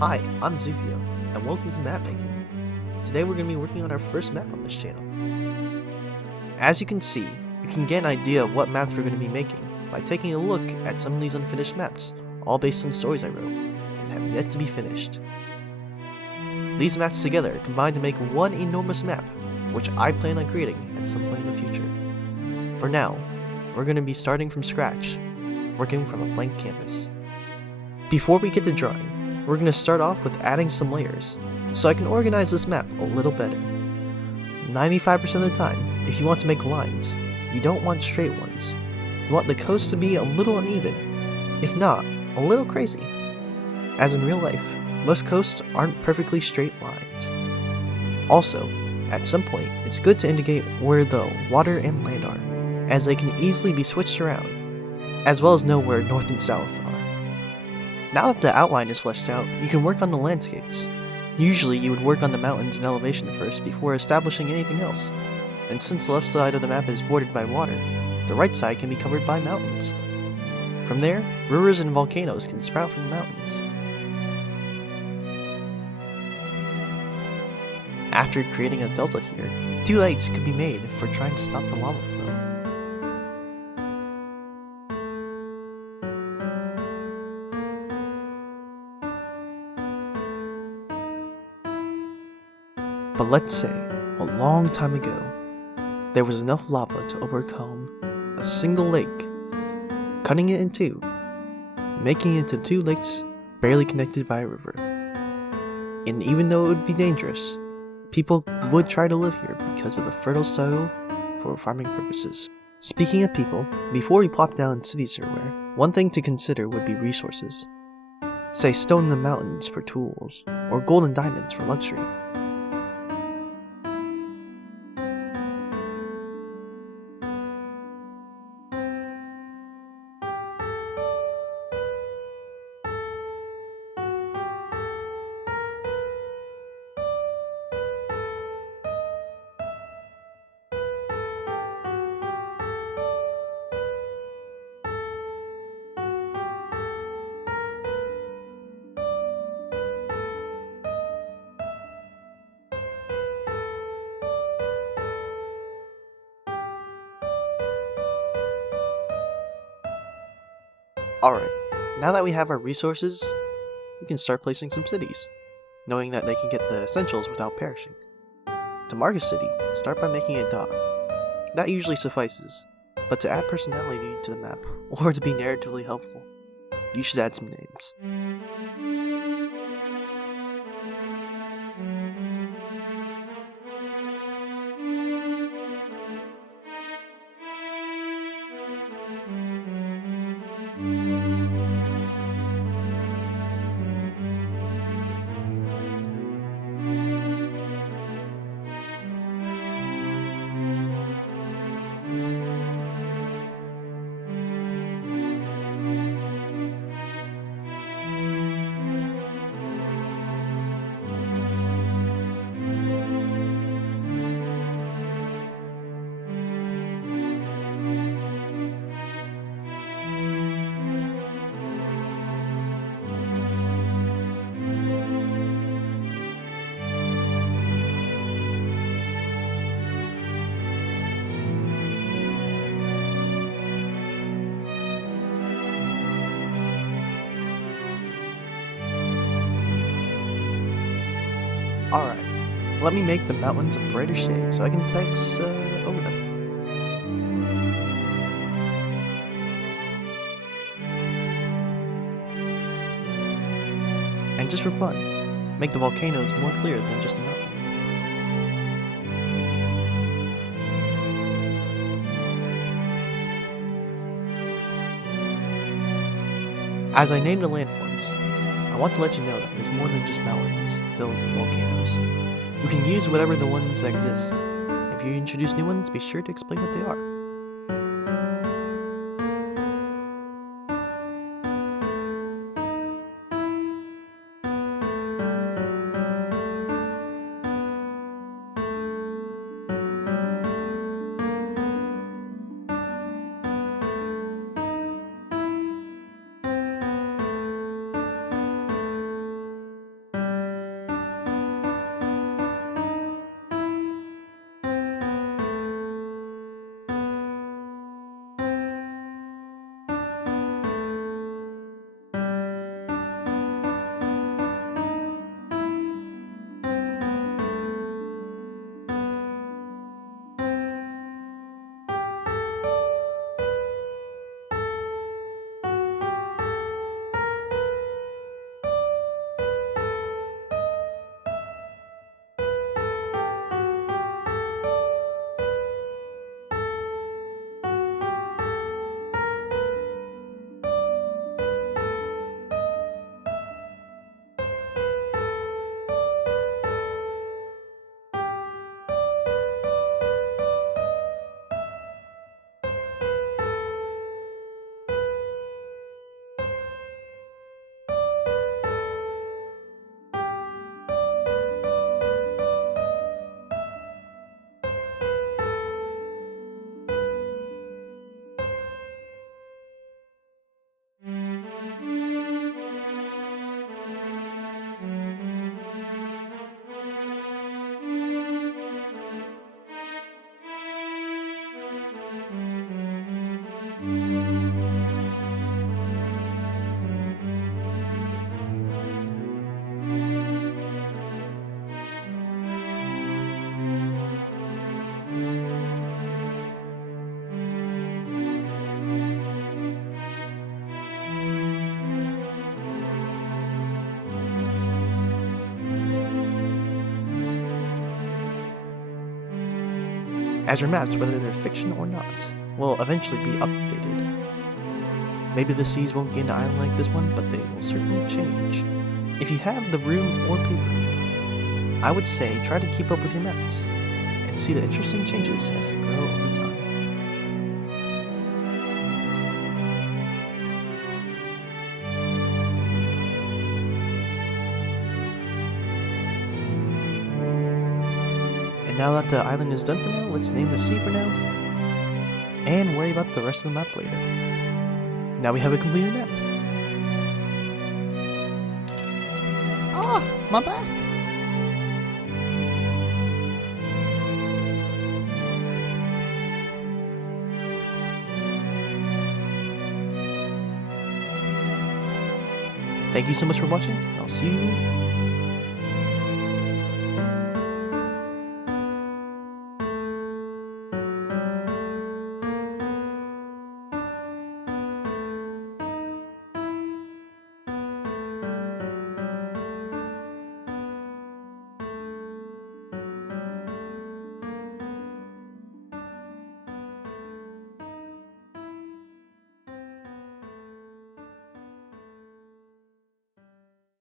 Hi, I'm Zhufio, and welcome to Mapmaking. Today we're going to be working on our first map on this channel. As you can see, you can get an idea of what maps we're going to be making by taking a look at some of these unfinished maps, all based on stories I wrote, and have yet to be finished. These maps together combine to make one enormous map, which I plan on creating at some point in the future. For now, we're going to be starting from scratch, working from a blank canvas. Before we get to drawing, we're going to start off with adding some layers, so I can organize this map a little better. 95% of the time, if you want to make lines, you don't want straight ones. You want the coast to be a little uneven, if not, a little crazy. As in real life, most coasts aren't perfectly straight lines. Also, at some point, it's good to indicate where the water and land are, as they can easily be switched around, as well as know where north and south are. Now that the outline is fleshed out, you can work on the landscapes. Usually you would work on the mountains and elevation first before establishing anything else, and since the left side of the map is bordered by water, the right side can be covered by mountains. From there, rivers and volcanoes can sprout from the mountains. After creating a delta here, 2 lakes could be made for trying to stop the lava flow. But let's say, a long time ago, there was enough lava to overcome a single lake, cutting it in two, making it into 2 lakes barely connected by a river. And even though it would be dangerous, people would try to live here because of the fertile soil for farming purposes. Speaking of people, before we plop down cities everywhere, one thing to consider would be resources. Say stone in the mountains for tools, or gold and diamonds for luxury. Alright, now that we have our resources, we can start placing some cities, knowing that they can get the essentials without perishing. To mark a city, start by making a dot. That usually suffices, but to add personality to the map, or to be narratively helpful, you should add some names. Alright, let me make the mountains a brighter shade so I can text over them. And just for fun, make the volcanoes more clear than just a mountain. As I name the landforms, I want to let you know that there's more than just mountains, hills, and volcanoes. You can use whatever the ones that exist. If you introduce new ones, be sure to explain what they are. as your maps, whether they're fiction or not, will eventually be updated. Maybe the seas won't gain an island like this one, but they will certainly change. If you have the room or paper, I would say try to keep up with your maps and see the interesting changes as they grow over time. And now that the island is done for now, let's name the sea for now and worry about the rest of the map later. Now we have a completed map. Ah, my back. Thank you so much for watching, and I'll see you